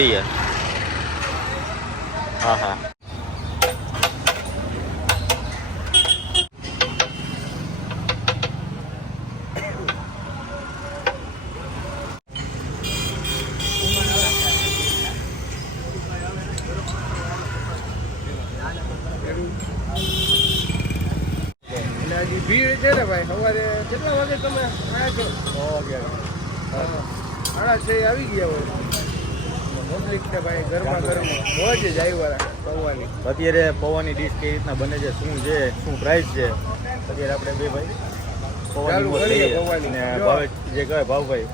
મળીએ. હા હા. ભીડ છે ને ભાઈ. સવારે કેટલા વાગે તમે આવ્યા છો? 6:30 આવી ગયા હોય. પબ્લિક ને ભાઈ ગરમા ગરમ મોજ જ આવ્યા પૌવાની. અત્યારે પૌવાની ડીશ કઈ રીતના બને છે, શું છે, શું પ્રાઇસ છે, અત્યારે આપણે બે ભાઈ ચાલુ કરીએ પૌવાની. ને ભાવેશ જે કહેવાય ભાવભાઈ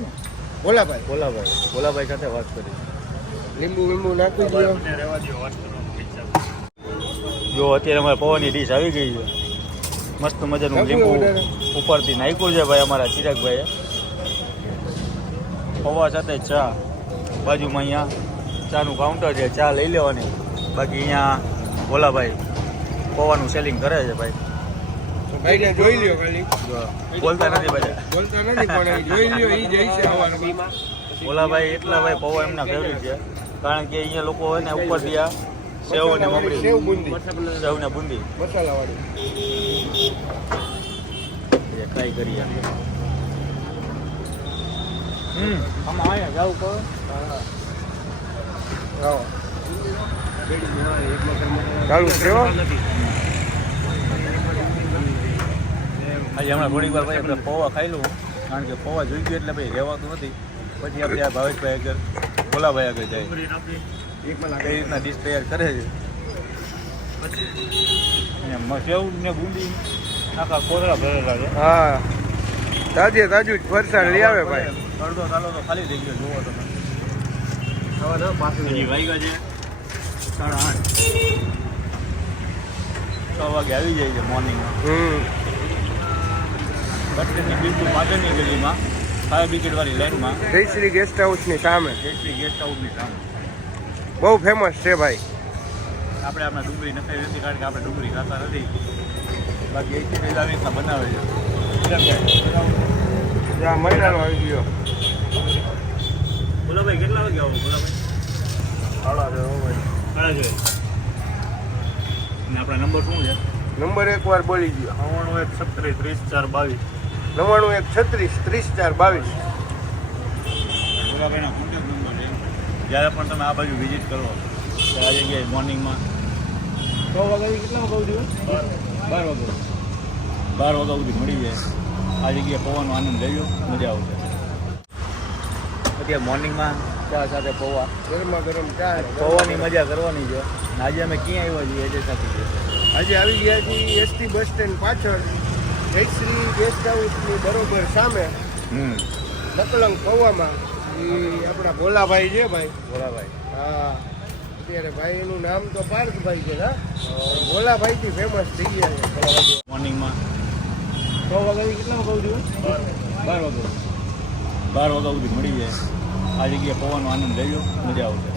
ને ભોલાભાઈ સાથે વાત કરી. લીંબુ નાખી દો. જો અત્યારે અમારે પૌવાની ડીશ આવી ગઈ છે. મસ્ત મજાનું લીંબુ ઉપરથી નાખ્યું છે ભાઈ અમારા ચિરાગભાઈએ. પૌવા સાથે ચા, બાજુમાં અહીંયા ચાનું કાઉન્ટર છે, ચા લઈ લેવાની. બાકી અહીંયા ભોલાભાઈ પૌવાનું સેલિંગ કરે છે ભાઈ. ભાઈને જોઈ લ્યો ખાલી. બોલતા નથી ભાઈ. પણ જોઈ લ્યો. ઈ જઈ છે આવવાનું. ભોલાભાઈ એટલા ભાઈ પૌવા એમના ફેવરિટ છે, કારણ કે અહીંયા લોકો હોય ને ઉપર દિયા સેવ ને મમરી, સેવ બુંદી મસાલા વાળી ટ્રાય કરીએ. આમાં આયા જાવ કહો. ચાલુ છે. આજે હમણાં થોડીક વાર ભાઈ આપણે પૌવા ખાઈ લઉં, કારણ કે પૌવા જોઈ ગયું એટલે ભાઈ રહેવાતું નથી. પછી આપણે આ ભાવેશભાઈ આગળ ભોલાભાઈ આગળ જાય કઈ રીતના ડીશ તૈયાર કરે છે. સેવ ને બુંદી આખા કોથળા ભરેલા છે. હા, તાજું જ ફરસાણ લઈ આવે ભાઈ. અડધો ચાલો તો ખાલી થઈ ગયો. જોવો તમે હજી વાગ્યા છે 8:30. 6 વાગે આવી જાય છે મોર્નિંગમાં. બસની બિલકુલ પાછળની ગલીમાં ફાયર બ્રિગેડ વાળી લાઈનમાં જયશ્રી ગેસ્ટ હાઉસની સામે. જયશ્રી ગેસ્ટ હાઉસની સામે બહુ ફેમસ છે ભાઈ. આપણે આપણા ડુંગળી નખાઈ નથી, કારણ કે આપણે ડુંગળી ખાતા નથી. બાકી એથી આવી રીતના બનાવે છે. જ્યાં મહિનાનો આવી ગયો. ભોલાભાઈ કેટલા વાગે આવો? ભોલાભાઈ 8:30. ને આપણા નંબર શું છે? નંબર એકવાર બોલી ગયો. 9136 30 4 22. 9136 30 4 22. ભોલાભાઈના કોન્ટેક્ટ નંબર છે. જ્યારે પણ તમે આ બાજુ વિઝિટ કરો ત્યારે આ જગ્યાએ મોર્નિંગમાં 6 વાગ્યાથી કેટલા વાગ્યા સુધી? 12 વાગ્યા સુધી મળી જાય. આ જગ્યાએ પૌવાનો આનંદ લેજો, મજા આવશે. અત્યારે મોર્નિંગમાં ચા સાથે પૌવા, ગરમા ગરમ ચા. પૌવાની મજા કરવાની છે. આજે અમે ક્યાં આવ્યા છીએ એ સાથે? આજે આવી ગયા છીએ એસટી બસ સ્ટેન્ડ પાછળ, જયશ્રી ગેસ્ટ હાઉસની બરોબર સામે નકલંગ પૌવામાં. એ આપણા ભોલાભાઈ છે ભાઈ. ભોલાભાઈ. હા, અત્યારે ભાઈનું નામ તો પાર્થભાઈ છે. હા, ભોલાભાઈથી ફેમસ થઈ ગયા છે. મોર્નિંગમાં 6 વાગ્યાથી કેટલા વાગ્યા સુધી? 12 વાગ્યા સુધી મળી જાય. આ જગ્યાએ પૌવાનો આનંદ લેજો, મજા આવશે.